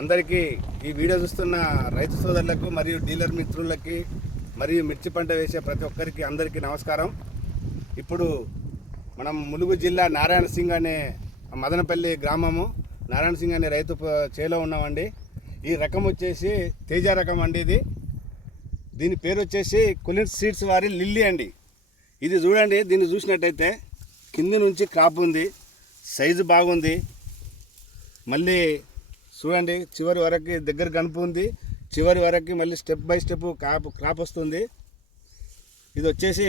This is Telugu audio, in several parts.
అందరికీ ఈ వీడియో చూస్తున్న రైతు సోదరులకు మరియు డీలర్ మిత్రులకి మరియు మిర్చి పంట వేసే ప్రతి ఒక్కరికి అందరికీ నమస్కారం. ఇప్పుడు మనం ములుగు జిల్లా నారాయణ సింగ్ అనే మదనపల్లి గ్రామము నారాయణ సింగ్ అనే రైతు చేలో ఉన్నామండి. ఈ రకం వచ్చేసి తేజ రకం అండి. దీని పేరు వచ్చేసి కొలిన్స్ సీడ్స్ వారి లిల్లీ అండి. ఇది చూడండి, దీన్ని చూసినట్టయితే కింది నుంచి క్రాప్ ఉంది, సైజు బాగుంది. మళ్ళీ చూడండి చివరి వరకు దగ్గర కనుపు ఉంది, చివరి వరకు మళ్ళీ స్టెప్ బై స్టెప్ క్రాప్ వస్తుంది. ఇది వచ్చేసి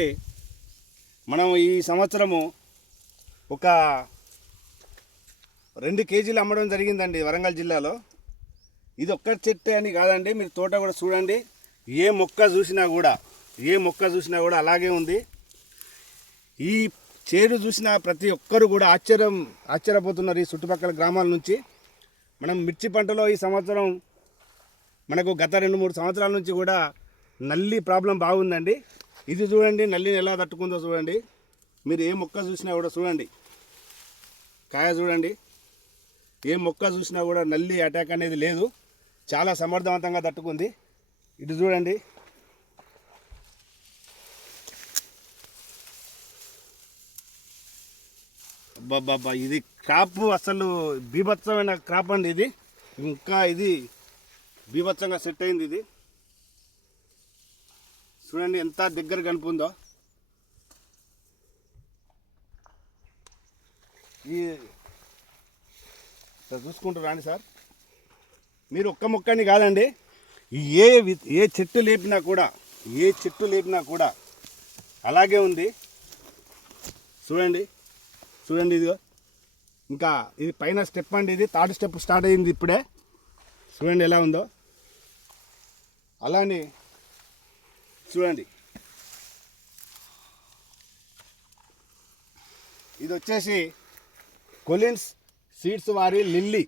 మనం ఈ సంవత్సరము ఒక 2 కేజీలు అమ్మడం జరిగిందండి వరంగల్ జిల్లాలో. ఇది ఒక్క చెట్టు అని కాదండి, మీరు తోట కూడా చూడండి. ఏ మొక్క చూసినా కూడా అలాగే ఉంది. ఈ చేను చూసిన ప్రతి ఒక్కరు కూడా ఆశ్చర్యపోతున్నారు. ఈ చుట్టుపక్కల గ్రామాల నుంచి మనం మిర్చి పంటలో ఈ సంవత్సరం మనకు గత 2-3 సంవత్సరాల నుంచి కూడా నల్లి ప్రాబ్లం బాగుందండి. ఇది చూడండి, నల్లిని ఎలా తట్టుకుందో చూడండి. మీరు ఏ మొక్క చూసినా కూడా చూడండి, కాయ చూడండి, ఏ మొక్క చూసినా కూడా నల్లి అటాక్ అనేది లేదు. చాలా సమర్థవంతంగా తట్టుకుంది. ఇటు చూడండి, బాబా ఇది క్రాప్ అసలు బీభత్సమైన క్రాప్ అండి. ఇది ఇంకా ఇది బీభత్సంగా సెట్ అయింది. ఇది చూడండి ఎంత దగ్గర కనిపిందో. ఈ చూసుకుంటూ రాండి సార్. మీరు ఒక్క మొక్కని కాదండి, ఏ చెట్టు లేపినా కూడా అలాగే ఉంది. చూడండి ఇదిగో ఇంకా ఇది పైన స్టెప్ అండి. ఇది 3rd స్టెప్ స్టార్ట్ అయ్యింది ఇప్పుడే. చూడండి ఎలా ఉందో. అలానే చూడండి, ఇది వచ్చేసి కొలిన్స్ సీడ్స్ వారి లిల్లీ.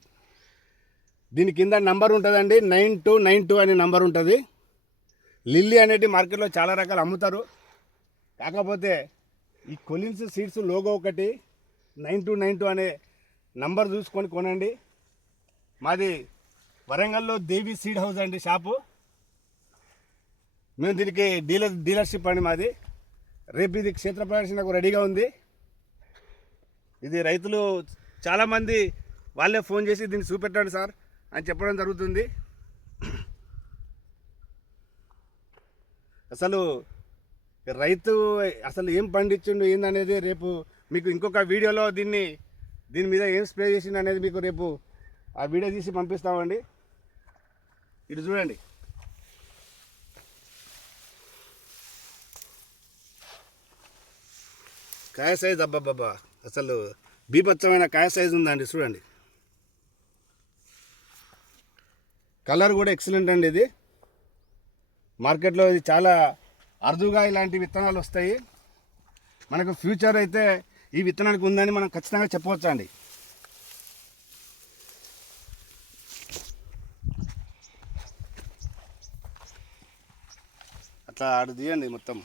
దీని కింద నంబర్ ఉంటుందండి, 9292 అనే నంబర్ ఉంటుంది. లిల్లీ అనేది మార్కెట్లో చాలా రకాలు అమ్ముతారు. కాకపోతే ఈ కొలిన్స్ సీడ్స్ లోగో ఒకటి 9292 అనే నంబర్ చూసుకొని కొనండి. మాది వరంగల్లో దేవి సీడ్ హౌస్ అండి షాపు. మేము దీనికి డీలర్షిప్ అండి మాది. రేపు ఇది క్షేత్ర ప్రదర్శనకు రెడీగా ఉంది. ఇది రైతులు చాలామంది వాళ్ళే ఫోన్ చేసి దీన్ని చూపెట్టండి సార్ అని చెప్పడం జరుగుతుంది. అసలు రైతు అసలు ఏం పండించిండు ఏందనేది రేపు మీకు ఇంకొక వీడియోలో దీని మీద ఏం స్ప్రే చేసింది అనేది మీకు రేపు ఆ వీడియో తీసి పంపిస్తామండి. ఇటు చూడండి, కాయ సైజ్ అబ్బాబ్బా అసలు బీభత్సమైన కాయ సైజు ఉందండి. చూడండి, కలర్ కూడా ఎక్సలెంట్ అండి. ఇది మార్కెట్లో ఇది చాలా అరుదుగా ఇలాంటి విత్తనాలు వస్తాయి. మనకు ఫ్యూచర్ అయితే ఈ విత్తనానికి ఉందని మనం ఖచ్చితంగా చెప్పవచ్చు అండి. అట్లా ఆడు తీయండి మొత్తం.